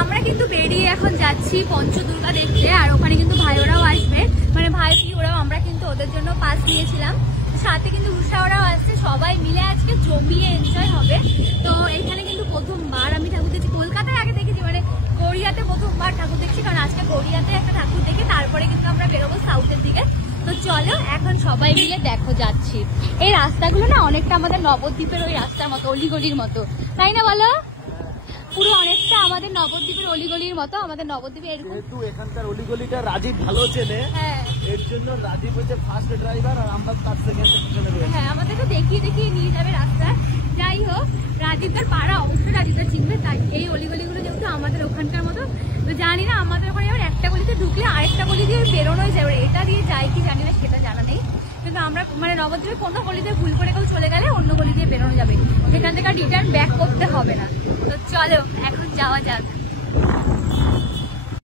আমরা কিন্তু বেরিয়ে এখন যাচ্ছি পঞ্চদুর্গা দেখতে, আর ওখানে কিন্তু ভাই ওরাও আসবে, মানে ভাই কি ওরাও, আমরা কিন্তু ওদের জন্য পাস নিয়েছিলাম, সাথে কিন্তু উষা ওরাও আসছে, সবাই মিলে আজকে জমিয়ে এনজয় হবে। তো এখানে কিন্তু প্রথমবার আমি ঠাকুর দেখছি, কলকাতায় আগে দেখেছি, মানে গড়িয়াতে প্রথমবার ঠাকুর দেখছি, কারণ আজকে গড়িয়াতে একটা ঠাকুর দেখে তারপরে কিন্তু আমরা বেরোবো সাউথের দিকে। তো চলো এখন সবাই মিলে দেখো যাচ্ছি। এই রাস্তাগুলো না অনেকটা আমাদের নবদ্বীপের ওই রাস্তার মতো, অলিগলির মতো, তাই না বলো? পুরো অনেকটা আমাদের নবদ্বীপের অলিগলির মতো। আমাদের নবদ্বীপে যেহেতু এখানকার অলিগলিটা রাজীব ভালো চেনে, হ্যাঁ, এর জন্য রাজীব হচ্ছে ফার্স্ট ড্রাইভার আর আমরা তার সেকেন্ড। হ্যাঁ, আমাদের তো দেখিয়ে দেখিয়ে নিয়ে যাবে রাস্তা। যাই হোক, রাজীবদার পাড়া অবশ্যই রাজীবদার চিনবে, তাই এই অলিগলিগুলো যেহেতু আমাদের ওখানকার মতো, তো জানি না আমাদের ওখানে এবার একটা গলিতে ঢুকলে আরেকটা গলি দিয়ে বেরোনোই যাবে, এটা দিয়ে যায় কি জানি না, সেটা জানা নেই। কিন্তু আমরা মানে নবদ্বীপের কোনো গলিতে ভুল করে কেউ চলে গেলে অন্য গলি দিয়ে বেরোনো যাবে, সেখান থেকে রিটার্ন ব্যাক করতে হবে না। তো চলো এখন যাওয়া যাক।